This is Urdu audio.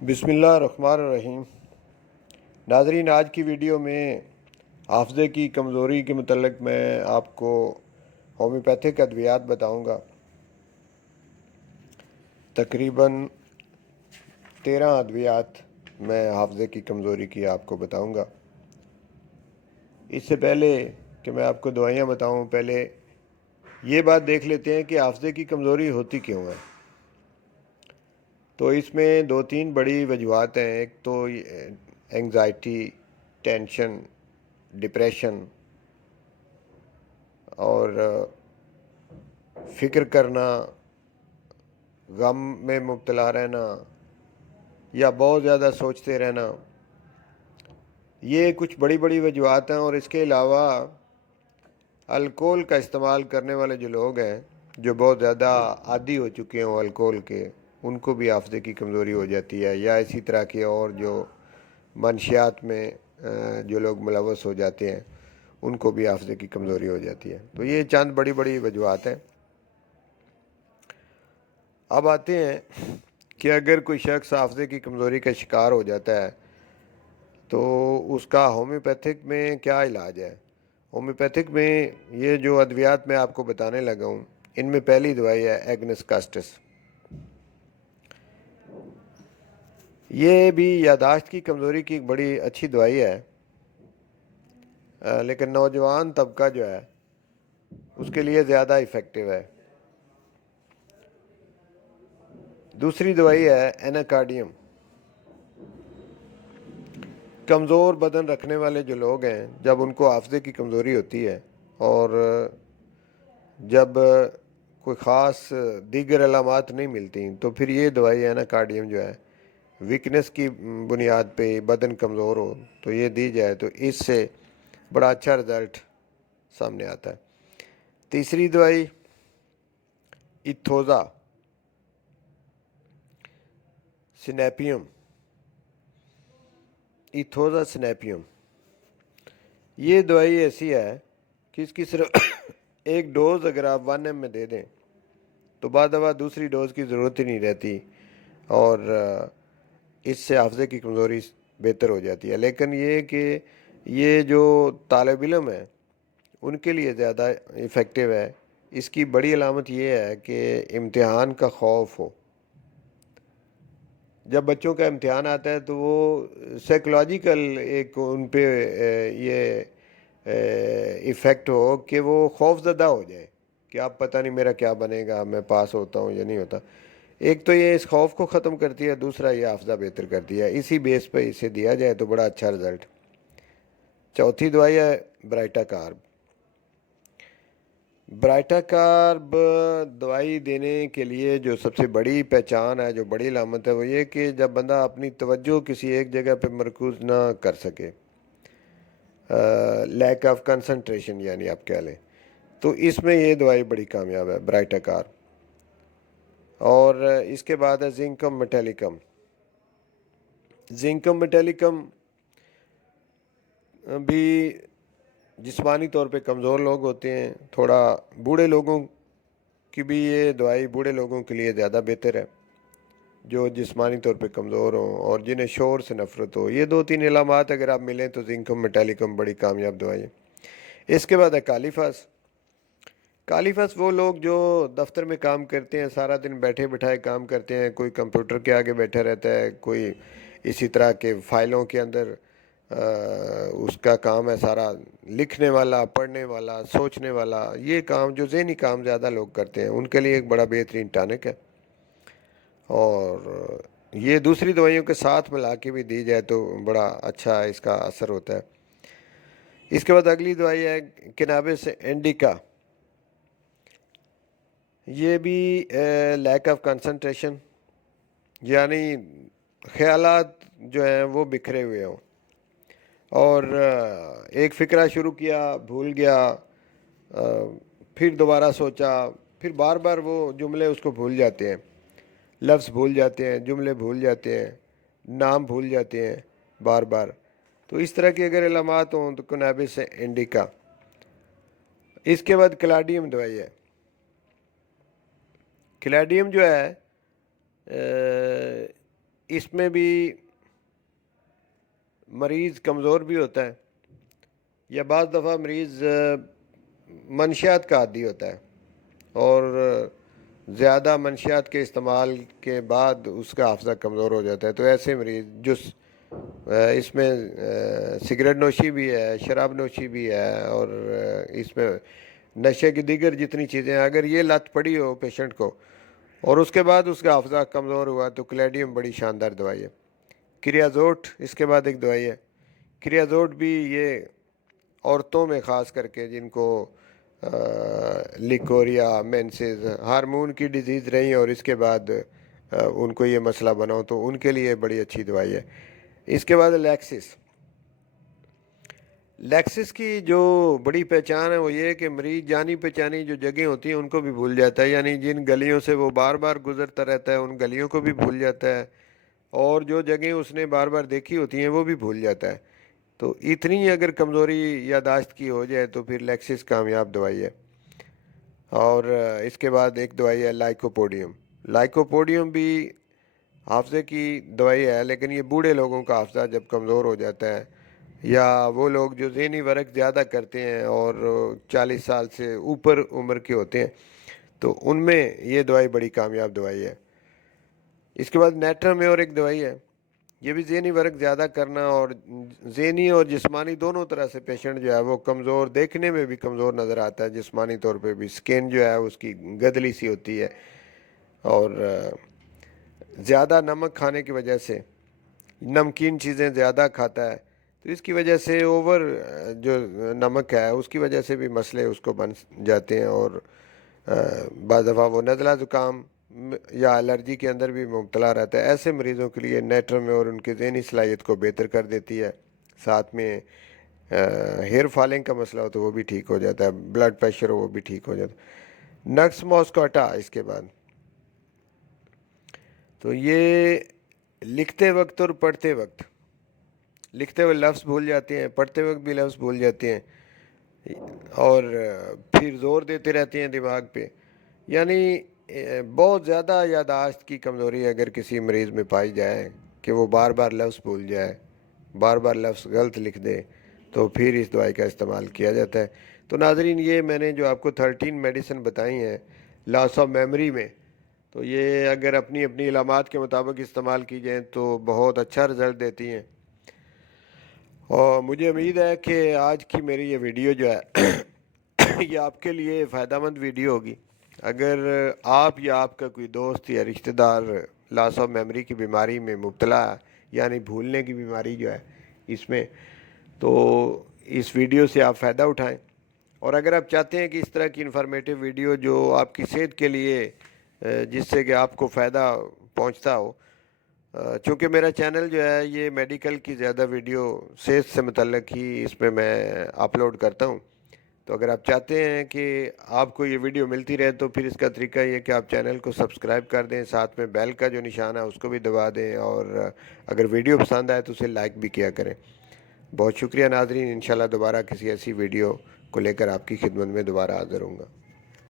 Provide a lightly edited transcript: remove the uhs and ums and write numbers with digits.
بسم اللہ الرحمن الرحیم۔ ناظرین، آج کی ویڈیو میں حافظے کی کمزوری کے متعلق میں آپ کو ہومیوپیتھک ادویات بتاؤں گا۔ تقریباً 13 ادویات میں حافظے کی کمزوری کی آپ کو بتاؤں گا۔ اس سے پہلے کہ میں آپ کو دوائیاں بتاؤں، پہلے یہ بات دیکھ لیتے ہیں کہ حافظے کی کمزوری ہوتی کیوں ہے۔ تو اس میں 2-3 بڑی وجوہات ہیں۔ ایک تو اینگزائٹی، ٹینشن، ڈپریشن اور فکر کرنا، غم میں مبتلا رہنا یا بہت زیادہ سوچتے رہنا، یہ کچھ بڑی بڑی وجوہات ہیں۔ اور اس کے علاوہ الکوہل کا استعمال کرنے والے جو لوگ ہیں، جو بہت زیادہ عادی ہو چکے ہوں الکوہل کے، ان کو بھی حافظے کی کمزوری ہو جاتی ہے، یا اسی طرح کے اور جو منشیات میں جو لوگ ملوث ہو جاتے ہیں ان کو بھی حافظے کی کمزوری ہو جاتی ہے۔ تو یہ چند بڑی بڑی وجوہات ہیں۔ اب آتے ہیں کہ اگر کوئی شخص حافظے کی کمزوری کا شکار ہو جاتا ہے تو اس کا ہومیوپیتھک میں کیا علاج ہے۔ ہومیوپیتھک میں یہ جو ادویات میں آپ کو بتانے لگا ہوں، ان میں پہلی دوائی ہے ایگنس کاسٹس۔ یہ بھی یادداشت کی کمزوری کی ایک بڑی اچھی دوائی ہے، لیکن نوجوان طبقہ جو ہے اس کے لیے زیادہ افیکٹو ہے۔ دوسری دوائی ہے ایناکارڈیم۔ کمزور بدن رکھنے والے جو لوگ ہیں، جب ان کو حافظے کی کمزوری ہوتی ہے اور جب کوئی خاص دیگر علامات نہیں ملتی، تو پھر یہ دوائی ایناکارڈیم جو ہے، ویکنس کی بنیاد پہ بدن کمزور ہو تو یہ دی جائے تو اس سے بڑا اچھا رزلٹ سامنے آتا ہے۔ تیسری دوائی ایتھوزا سنیپیم، ایتھوزا سنیپیم۔ یہ دوائی ایسی ہے کہ اس کی صرف ایک ڈوز اگر آپ 1 ml میں دے دیں تو بعد دفعہ دوسری ڈوز کی ضرورت ہی نہیں رہتی، اور اس سے حافظے کی کمزوری بہتر ہو جاتی ہے۔ لیکن یہ کہ یہ جو طالب علم ہے ان کے لیے زیادہ افیکٹو ہے۔ اس کی بڑی علامت یہ ہے کہ امتحان کا خوف ہو۔ جب بچوں کا امتحان آتا ہے تو وہ سائیکولوجیکل ایک ان پہ یہ ایفیکٹ ہو کہ وہ خوف زدہ ہو جائے کہ اب پتہ نہیں میرا کیا بنے گا، میں پاس ہوتا ہوں یا نہیں ہوتا۔ ایک تو یہ اس خوف کو ختم کرتی ہے، دوسرا یہ حافظہ بہتر کرتی ہے۔ اسی بیس پہ اسے دیا جائے تو بڑا اچھا رزلٹ۔ چوتھی دوائی ہے برائٹا کارب۔ برائٹا کارب دوائی دینے کے لیے جو سب سے بڑی پہچان ہے، جو بڑی علامت ہے، وہ یہ کہ جب بندہ اپنی توجہ کسی ایک جگہ پہ مرکوز نہ کر سکے، لیک آف کنسنٹریشن یعنی آپ کہہ لیں، تو اس میں یہ دوائی بڑی کامیاب ہے، برائٹا کارب۔ اور اس کے بعد ہے زنکم میٹیلیکم۔ زنکم میٹیلیکم بھی جسمانی طور پہ کمزور لوگ ہوتے ہیں، تھوڑا بوڑھے لوگوں کی بھی یہ دوائی بوڑھے لوگوں کے لیے زیادہ بہتر ہے، جو جسمانی طور پہ کمزور ہوں اور جنہیں شور سے نفرت ہو۔ یہ 2-3 علامات اگر آپ ملیں تو زنکم میٹیلیکم بڑی کامیاب دوائی ہے۔ اس کے بعد ہے کالیفاس۔ کالیفاس وہ لوگ جو دفتر میں کام کرتے ہیں، سارا دن بیٹھے بٹھائے کام کرتے ہیں، کوئی کمپیوٹر کے آگے بیٹھا رہتا ہے، کوئی اسی طرح کے فائلوں کے اندر اس کا کام ہے سارا، لکھنے والا، پڑھنے والا، سوچنے والا، یہ کام جو ذہنی کام زیادہ لوگ کرتے ہیں ان کے لیے ایک بڑا بہترین ٹانک ہے، اور یہ دوسری دوائیوں کے ساتھ ملا کے بھی دی جائے تو بڑا اچھا اس کا اثر ہوتا ہے۔ اس کے بعد اگلی دوائی ہے کینابس انڈیکا۔ یہ بھی لیک آف کنسنٹریشن، یعنی خیالات جو ہیں وہ بکھرے ہوئے ہوں، اور ایک فکرہ شروع کیا، بھول گیا، پھر دوبارہ سوچا، پھر بار بار وہ جملے اس کو بھول جاتے ہیں، لفظ بھول جاتے ہیں، جملے بھول جاتے ہیں، نام بھول جاتے ہیں بار بار۔ تو اس طرح کی اگر علامات ہوں تو کینابس انڈیکا۔ اس کے بعد کلاڈیم دوائی ہے۔ کلیڈیم جو ہے اس میں بھی مریض کمزور بھی ہوتا ہے، یا بعض دفعہ مریض منشیات کا عادی ہوتا ہے اور زیادہ منشیات کے استعمال کے بعد اس کا حافظہ کمزور ہو جاتا ہے. تو ایسے مریض جو اس میں سگریٹ نوشی بھی ہے، شراب نوشی بھی ہے، اور اس میں نشے کی دیگر جتنی چیزیں ہیں، اگر یہ لت پڑی ہو پیشنٹ کو اور اس کے بعد اس کا حافظہ کمزور ہوا تو کلیڈیم بڑی شاندار دوائی ہے. کریازوٹ اس کے بعد ایک دوائی ہے. کریازوٹ بھی یہ عورتوں میں خاص کر کے جن کو لیکوریا، مینسز، ہارمون کی ڈیزیز رہی اور اس کے بعد ان کو یہ مسئلہ بنا ہو تو ان کے لیے بڑی اچھی دوائی ہے. اس کے بعد لیکسس کی جو بڑی پہچان ہے وہ یہ ہے کہ مریض جانی پہچانی جو جگہیں ہوتی ہیں ان کو بھی بھول جاتا ہے، یعنی جن گلیوں سے وہ بار بار گزرتا رہتا ہے ان گلیوں کو بھی بھول جاتا ہے، اور جو جگہیں اس نے بار بار دیکھی ہوتی ہیں وہ بھی بھول جاتا ہے. تو اتنی اگر کمزوری یادداشت کی ہو جائے تو پھر لیکسس کامیاب دوائی ہے. اور اس کے بعد ایک دوائی ہے لائکوپوڈیم. لائکوپوڈیم بھی حافظے کی دوائی ہے، لیکن یہ بوڑھے لوگوں کا حافظہ جب کمزور ہو جاتا ہے یا وہ لوگ جو ذہنی ورک زیادہ کرتے ہیں اور 40 سال سے اوپر عمر کے ہوتے ہیں تو ان میں یہ دوائی بڑی کامیاب دوائی ہے. اس کے بعد نیٹرا میں اور ایک دوائی ہے، یہ بھی ذہنی ورک زیادہ کرنا اور ذہنی اور جسمانی دونوں طرح سے پیشنٹ جو ہے وہ کمزور، دیکھنے میں بھی کمزور نظر آتا ہے، جسمانی طور پہ بھی سکین جو ہے اس کی گدلی سی ہوتی ہے، اور زیادہ نمک کھانے کی وجہ سے، نمکین چیزیں زیادہ کھاتا ہے تو اس کی وجہ سے اوور جو نمک ہے اس کی وجہ سے بھی مسئلے اس کو بن جاتے ہیں، اور بعض دفعہ وہ نزلہ زکام یا الرجی کے اندر بھی مبتلا رہتا ہے. ایسے مریضوں کے لیے نیٹرم اور ان کی ذہنی صلاحیت کو بہتر کر دیتی ہے. ساتھ میں ہیئر فالنگ کا مسئلہ ہو تو وہ بھی ٹھیک ہو جاتا ہے، بلڈ پریشر ہو وہ بھی ٹھیک ہو جاتا ہے. نکس موسکاٹا اس کے بعد، تو یہ لکھتے وقت اور پڑھتے وقت، لکھتے ہوئے لفظ بھول جاتے ہیں، پڑھتے وقت بھی لفظ بھول جاتے ہیں، اور پھر زور دیتے رہتے ہیں دماغ پہ. یعنی بہت زیادہ یادداشت کی کمزوری اگر کسی مریض میں پائی جائے کہ وہ بار بار لفظ بھول جائے، بار بار لفظ غلط لکھ دے، تو پھر اس دوائی کا استعمال کیا جاتا ہے. تو ناظرین، یہ میں نے جو آپ کو 13 میڈیسن بتائی ہیں لاس آف میموری میں، تو یہ اگر اپنی اپنی علامات کے مطابق استعمال کی جائیں تو بہت اچھا رزلٹ دیتی ہیں. اور مجھے امید ہے کہ آج کی میری یہ ویڈیو جو ہے یہ آپ کے لیے فائدہ مند ویڈیو ہوگی. اگر آپ یا آپ کا کوئی دوست یا رشتہ دار لاس آف میموری کی بیماری میں مبتلا، یعنی بھولنے کی بیماری جو ہے اس میں، تو اس ویڈیو سے آپ فائدہ اٹھائیں. اور اگر آپ چاہتے ہیں کہ اس طرح کی انفارمیٹیو ویڈیو جو آپ کی صحت کے لیے جس سے کہ آپ کو فائدہ پہنچتا ہو، چونکہ میرا چینل جو ہے یہ میڈیکل کی زیادہ ویڈیو صحت سے متعلق ہی اس میں اپلوڈ کرتا ہوں. تو اگر آپ چاہتے ہیں کہ آپ کو یہ ویڈیو ملتی رہے تو پھر اس کا طریقہ یہ کہ آپ چینل کو سبسکرائب کر دیں، ساتھ میں بیل کا جو نشان ہے اس کو بھی دبا دیں، اور اگر ویڈیو پسند آئے تو اسے لائک بھی کیا کریں. بہت شکریہ ناظرین. انشاءاللہ دوبارہ کسی ایسی ویڈیو کو لے کر آپ کی خدمت میں دوبارہ حاضر ہوں گا.